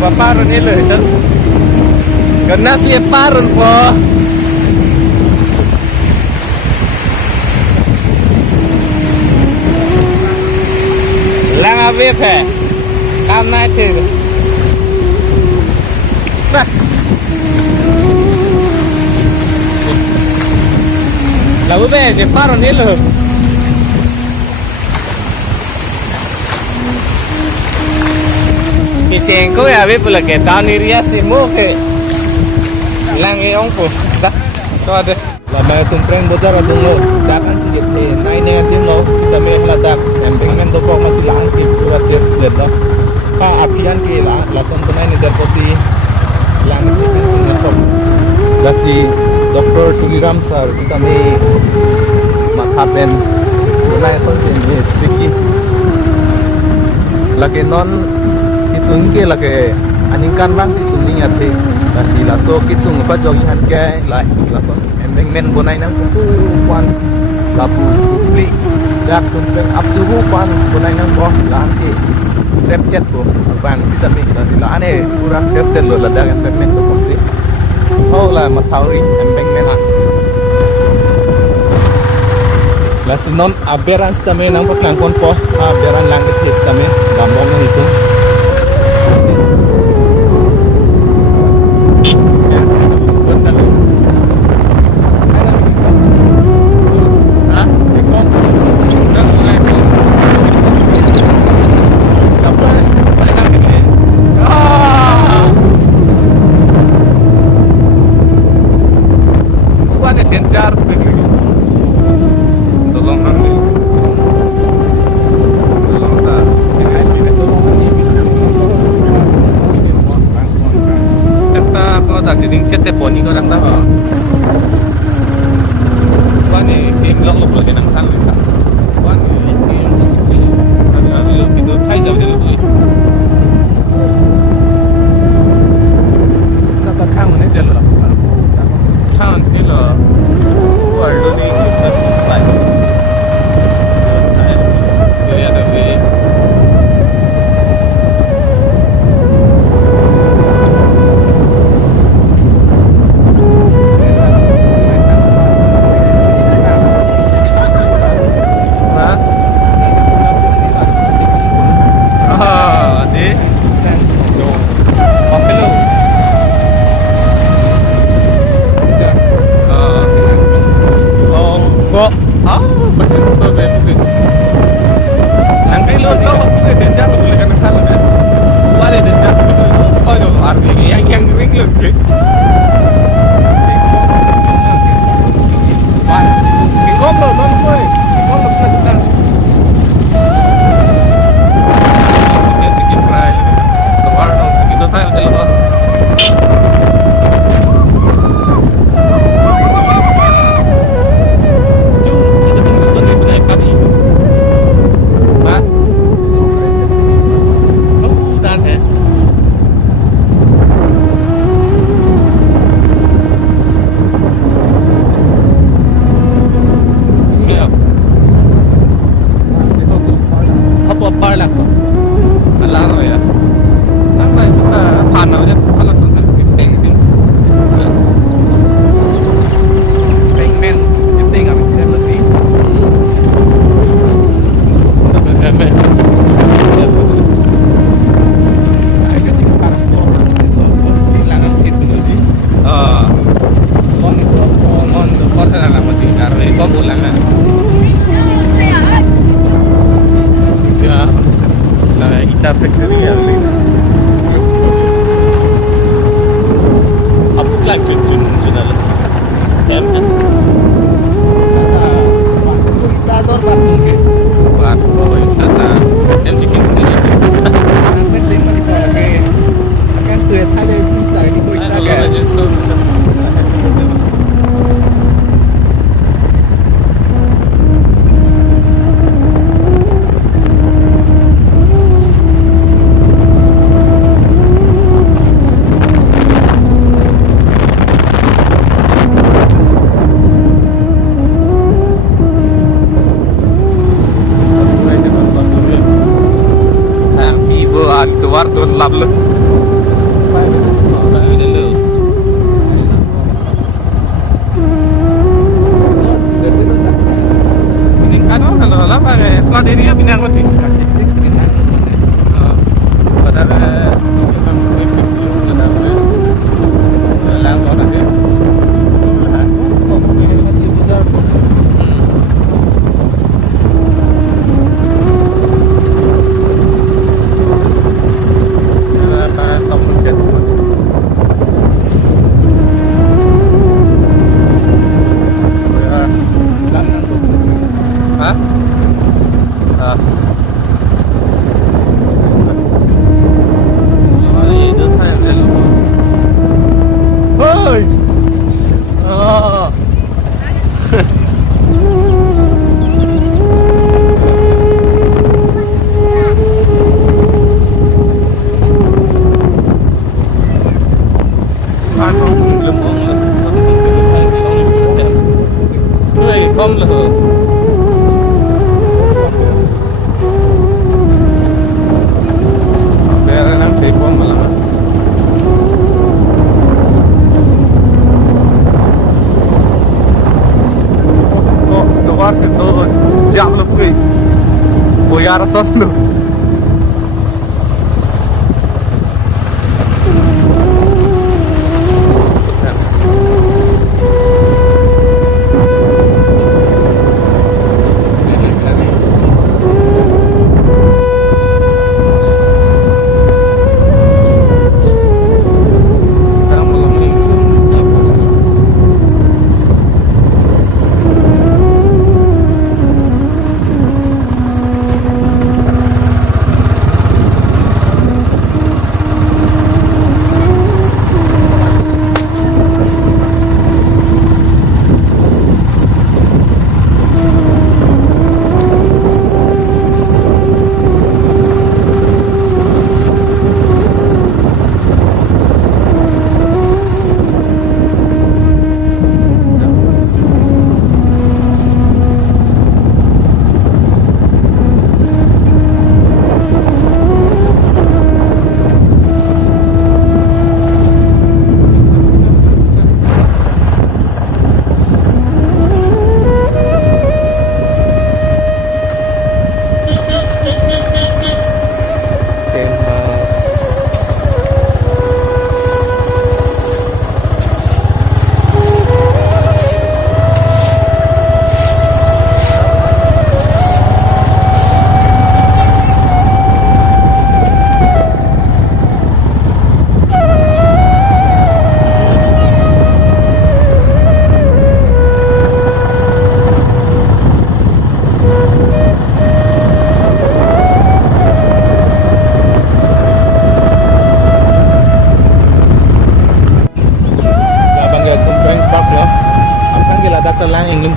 Paparon nila ito. Gana siya paron po. Lang avip hai. Kam na thir. Bah. Lagu be je paron nila. Kiceng ko ya beb lagi down area si mo ke lang e ong po da to ada la ba tumpreng bozar adung lo dakan si je the nai ne tin lo si da me la dak em pengen do ko masih lang ki pura set le da pa apian ke la son to nai ne der ko si lang ki pension na to da si Dr. Tuliram sir si da me matha pen nai son tin ni siki lagi non kisung ke lagi aningkan bang si suning ate kasi laso kisung apa jogi han ke lai laso embeng men bonai nang kuan lapu kupli dak tumpeng up to kuan bonai nang boh lan ke sep chat ko bang si tapi kasi la ane kurang sep ten lo ladak embeng men ko si oh la mathauri embeng men la sinon aberan stame nang paklang kon po aberan lang ke stame gambong nang itu jadi cete poni ko lang ta ho wani tim lok lok lagi nang tan ta wani tim ada lo pintu thai jam de lo ta khang ne de lo khang ni lo wa lo ni na sai jadi ada we lặp lực đây đến lửa ini kan kalau lama flood area pinang mati pada lang có được hả? Ôi! Không là Vera nanti pun malam. Oh, tu baru situ jam lebih. Boyar solo.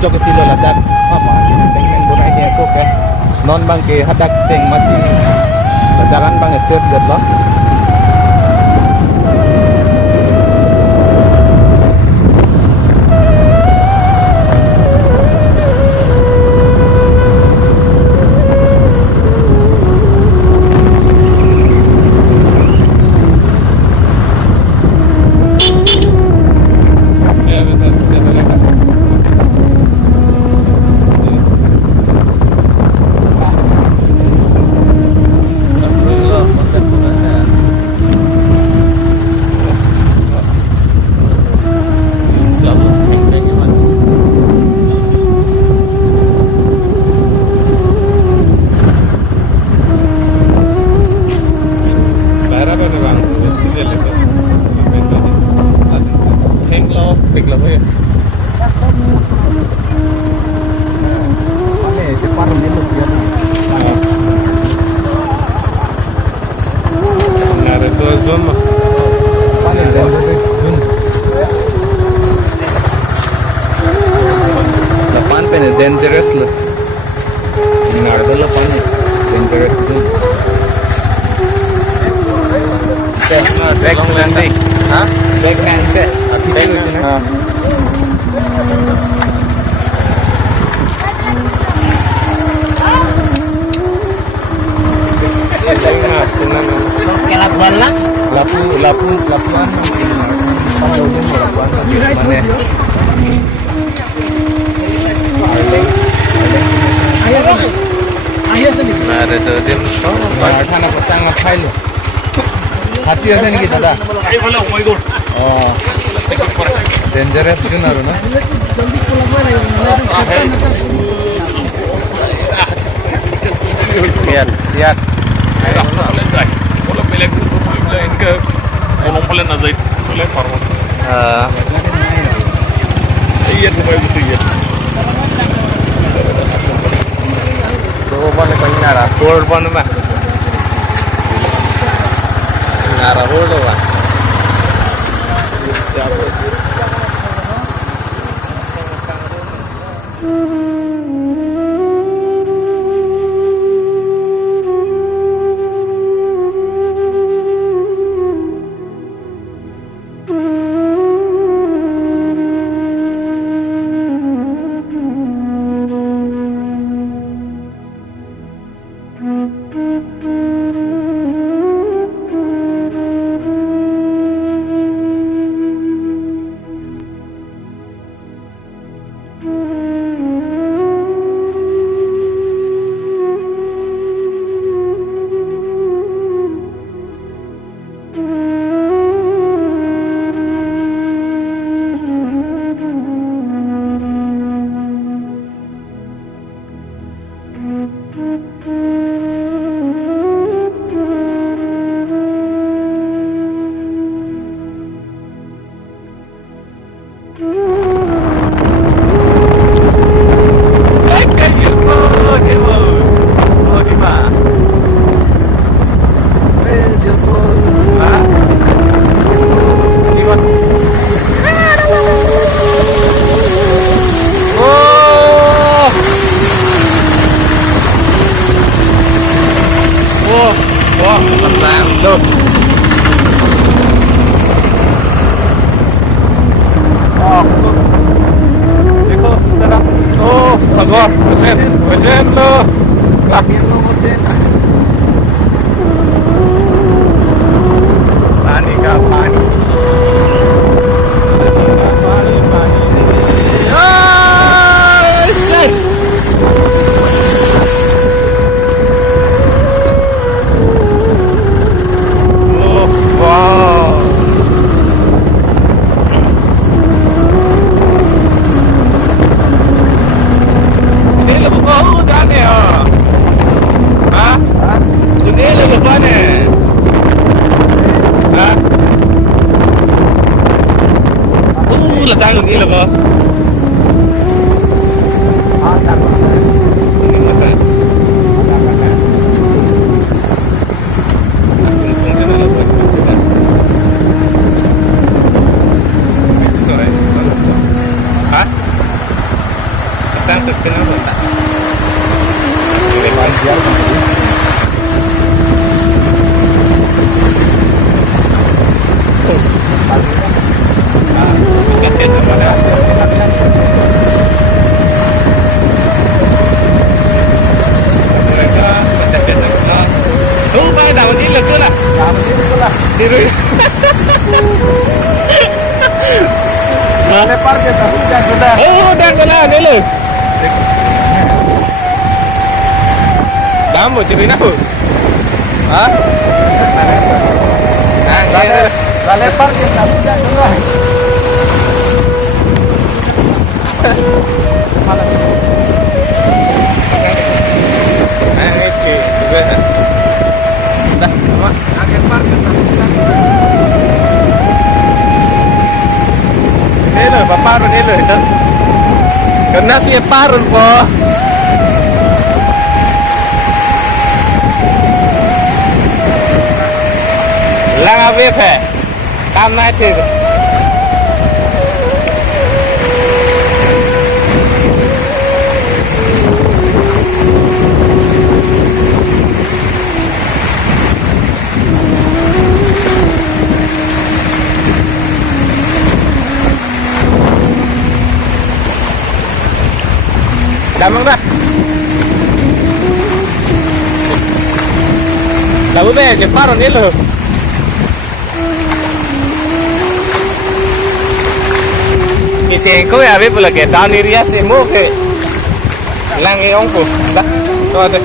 cho cái tilo ladak apa dengan bonainya kok kan non bang ke hadak teng mati ladaran bang set jadlo dangerous loh ini ada lepan dangerous tuh back nanti hah back nanti kelab pelabuhan pelabuhan mana? Ayah sendiri. Ada tuh tim Thana pasang ngapain lo? Hati ada nih kita dah. Oh, dangerous juga naruh na. Jल्दी pulang mana? Lihat, lihat. Road bana ba? Nara road ba? Mesin lo. Pani ka pani. Letak lagi lah kau. Lepar kita hujan sudah. Oh, hujan sudah ni lu. Kamu ciri nak? Hah? Nah, lepar kita hujan sudah. Oke, juga. Dah, lepar kita hujan sudah. Hello, paparon hello ito. Kena siya paron po. Lang avip hai. Kam na thir. Damang dah. Tahu be, ke paron ni lo. Ngicen ko ya be pula ke down area se mo ke lang iong po. Da. To ada.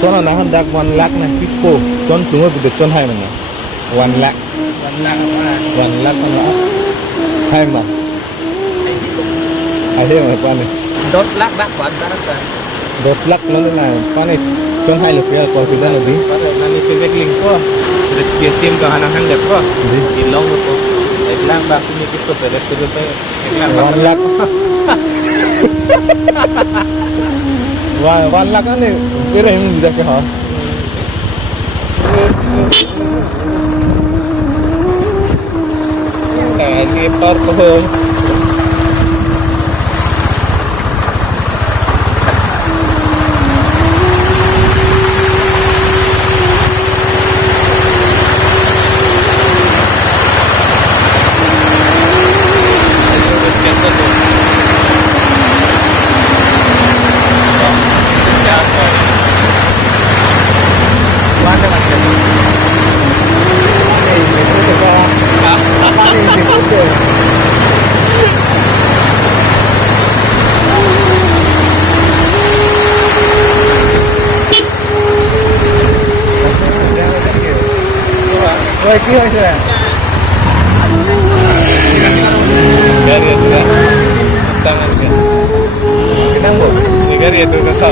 Soalnya nahan dak 1 lakh na pipo con tunggu begitu con hai mana 1 lakh 1 lakh mana hai mana hai mana apa nih 2 lakh bác quản ta đó. 2 lakh nó là apa nih con hai lebih kalau tidak lebih Có thể nanti cewek lingko. Rezeki tim ke anak-anak dek ko. Ilong ko. Lang bác ini kisah beres tu tu. 1 lakh 1 lakh kan nih kira yang tidak ke ha nah ini par ko kia kìa. Gari itu kan. Sangat kan. Kenapa? Gari itu kata.